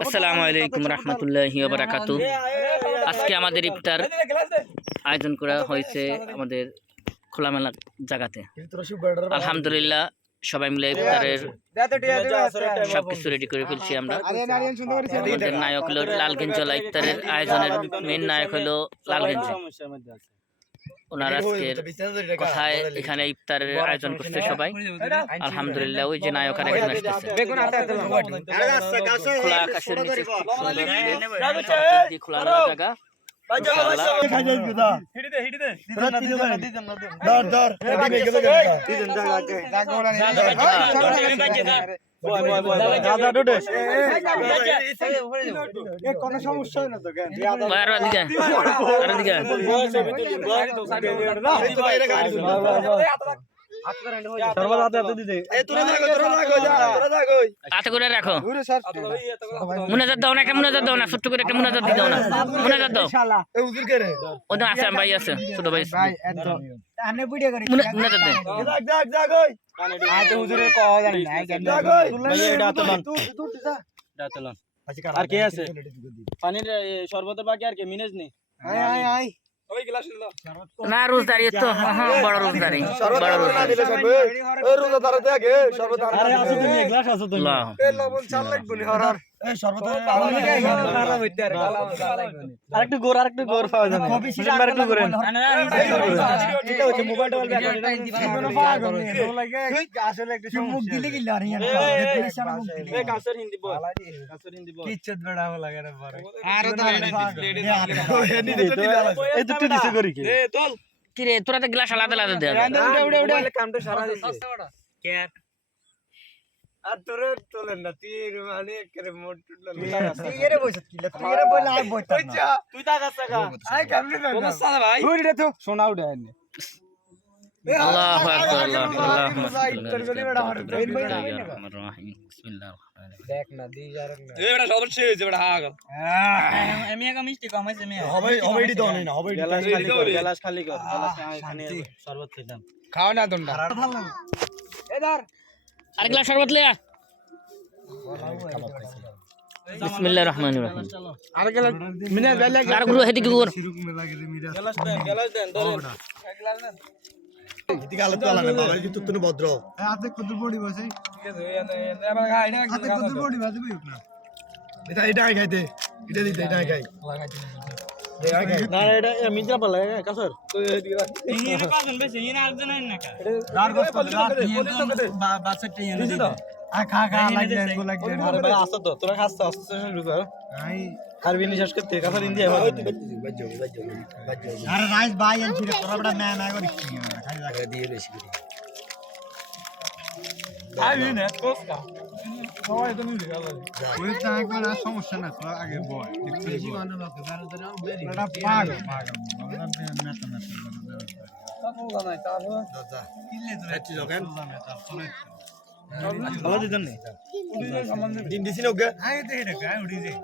আসসালামু আলাইকুম রহমতুল্লাহি ওয়া বারাকাতুহু। আজকে আমাদের ইফতার আয়োজন করা হয়েছে আমাদের খোলামেলা জায়গাতে। আলহামদুলিল্লাহ সবাই মিলে ইফতারের সবকিছু রেডি করে ফেলছি আমরা। আমাদের নায়ক হলো লালগঞ্জলা, ইফতারের আয়োজনের মেন নায়ক হলো লালগঞ্জ। ওনার আজকের কথায় এখানে ইফতারের আয়োজন করছে সবাই। আলহামদুলিল্লাহ ওই যে নায়ক আর এখানে আসতেছে। খোলা আকাশের নিচে খোলা জায়গা। কোনো সমস্যা হয় না তো আচ্ছা করে রাখো। মুনাজাত দাও না, একটা মুনাজাত দাও না, ছোট্ট করে একটা মুনাজাত দাও না, মুনাজাত দাও। ওদের আছে ভাই আছে, ছোট ভাই মুনাজাত দেন। আর কে আছে পানির শরবতের বাকি আর কে মিনেজ নেই না রোজদারি তো বড় রোজদারি বড় রোজদারি আরেকটু গোর পাওয়া যাবে একটু করেন কিরে তোরা তো গ্লাস আলাদা আলাদা দেয়া আর তোরে তোলেন না তুই মানে করে মোট তুই এরে বইছত কি তুই এরে বইলা আর বইতা না তুই তা গাছ লাগা আই কেমনে না সমস্যা না ভাই তুই রে তো শোনা উঠে আইনে আল্লাহু আকবার আল্লাহুম্মা দেখ না দি যারক না এ বড় সব শেষ বড় হাগ আমি একা মিষ্টি কমাইছে আমি হবেই তো না হবেই গ্লাস খালি কর এখানে শরবত খেলাম খাও না দন্ডা এ ধর আর গ্লাস শরবত লিয়া। বিসমিল্লাহির রহমানির রহিম। আর গেল মিনে বেলে আর গুরু হেদিকে গুর গ্লাস দেন ধরেন গ্লাস দেন এদিকে আলো তো আলা না বাবা কিন্তু তুমি ভদ্র হাতে কত বডি বসে ঠিক আছে এবার খাই না হাতে কত বডি বাজে না এটা খাইতে এটা দিতে এটা খাই না এটা মিজা বলে কাসর তো এদিকে ইনি কাজন বেশি ইনি আরজন না কা দার গস কল বাচ্চাটি এনে দিছে আ খা লাগলেন আরে ভাই আসো তো তোরা খাস তো আস্তে শুরু কর আই আরবি নিশাস করতে কাসর ইন্ডিয়া আরে রাইস ভাই এনছি রে তোরা বড় না করি খালি লাগা দিয়ে বেশি করে আই না কোসকা সবাই তো নিয়ে গেল ওই তা একবার সমস্যা না তো আগে বয় বেশি মানে বাকি বারো ধরে বেরি এটা পাগল আমরা মেটা দাদা কিলে তো যাচ্ছি যখন ভালো দিতেন নি ডিম দিছি না ওকে আগে দেখে রে গায় উড়ি যায়